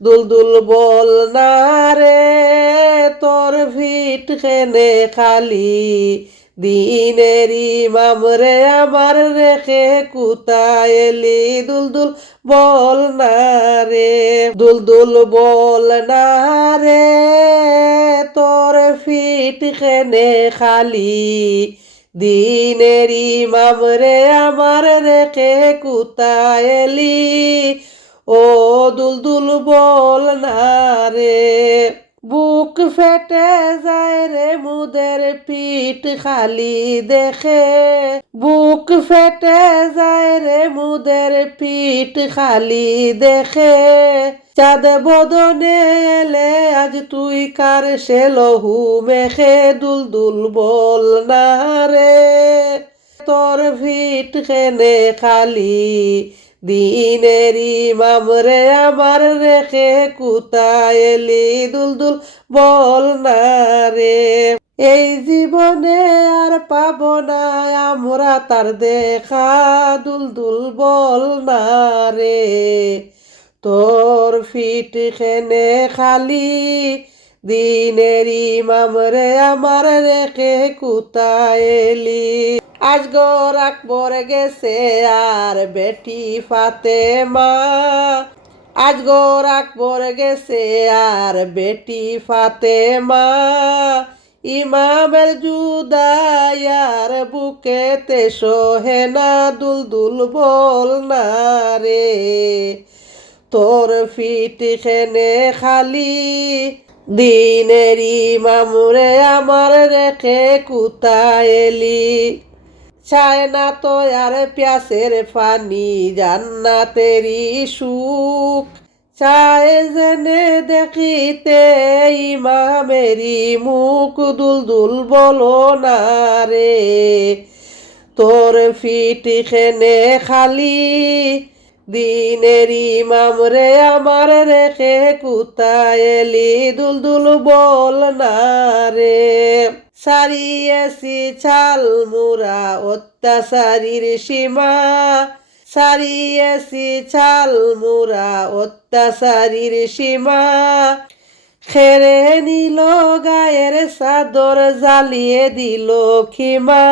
দুলদুল বল না রে তোর ভিট খেনে খালি, দিনের ইমাম রে আমার রেখে কুতায় এলি। দুলদুল বল না রে, দুলদুল বল না রে তোর ফিট খেনে খালি, দিনের ইমাম রে আমার রেখে কুতায় এলি। ও দুলদুল বল না রে, বুক ফেটে যায় রে মুদের পিঠ খালি দেখে, বুক ফেটে যায় রে মুদের পিঠ খালি দেখে। চাঁদ বদনে এলে আজ তুই কার সে লহু মেখে। দুলদুল বল না রে তোর ভিট খেনে খালি, দিনের ইমাম রে আমার রেখে কুতায় এলি। দুলদুল বল না রে, এই জীবনে আর পাব না আমরা তার দেখা। দুলদুল বল না রে তোর ফিট খেনে খালি, দিনের ইমাম রে আমার রেখে কুতায় এলি। আজগর আকবর গেছে আর বেটি ফাতেমা, আজগর আকবর গেছে আর বেটি ফাতেমা, ইমামের জুদায়ার বুকেতে সোহে না। দুলদুল বল না রে তোর ফিট খেনে খালি, দিনের ইমাম রে আমার রেখে কুতায় এলি। চায় না তো আর প্যাসের পানি জান্নাতেরি সুখ, চায় জেনে দেখিতে ইমামেরি মুখ। দুলদুল বলো না রে তোর ফিট খেনে খালি, দিনের ইমাম রে আমার রেখে কুতায় এলি। দুলদুল বল না রে, সারিয়েছি ছাল মুরা অত্যাচারীর সীমা, সারিয়েছি ছাল মুরা অত্যাচারীর সীমা। খেরে নিল গায়ের চাদর জ্বালিয়ে দিল খিমা।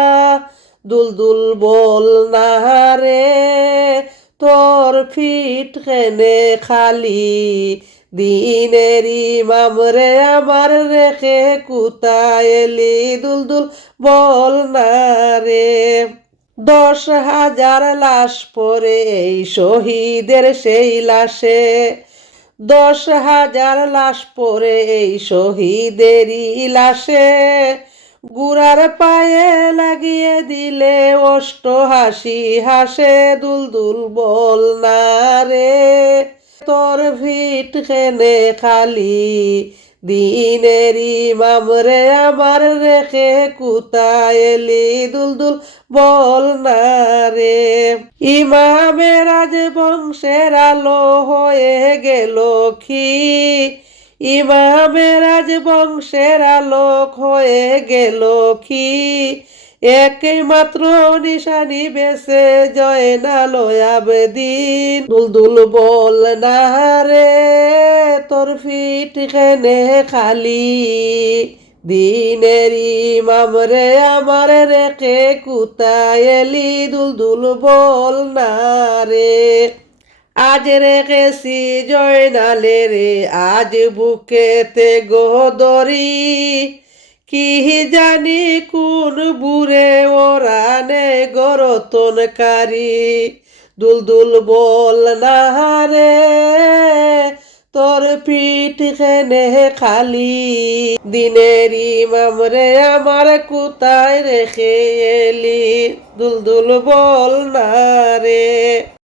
দুলদুল বল না রে তোর ফিট খেনে খালি, দিনের ইমাম রে আমার রেখে কুতায় এলি। দুলদুল বল না রে, 10,000 লাশ পরে এই শহীদের সেই লাশে, 10,000 লাশ পরে এই শহীদেরই লাশে। গুড়ার পায়ে লাগিয়ে দিলে অষ্ট হাসি হাসে। দুলদুল বল না রে তোর ভিট খেনে খালি, দিনের ইমাম রে আমার রেখে কুতায় এলি। দুলদুল বল না রে, ইমামে রাজবংশের আলো হয়ে গেল কি, ইমামে রাজবংশের আলোক হয়ে গেল কি। একমাত্র নিশানি বেছে জয়নাল আবেদিন। দুলদুল বল না রে তোর ফিট খেনে খালি, দিনের ইমাম রে আমার রেখে কুতায় এলি। দুলদুল বল না রে, আজ রেখেছি জয়নালে রে আজ বুকেতে গোদরি, কি জানি কোন বুড়ে ওরানে গরতনকারী। দুলদুল বল না রে তোর পিঠ খেনে খালি, দিনের ইমাম রে আমার কুতায় রেখে এলি। দুলদুল বল না রে।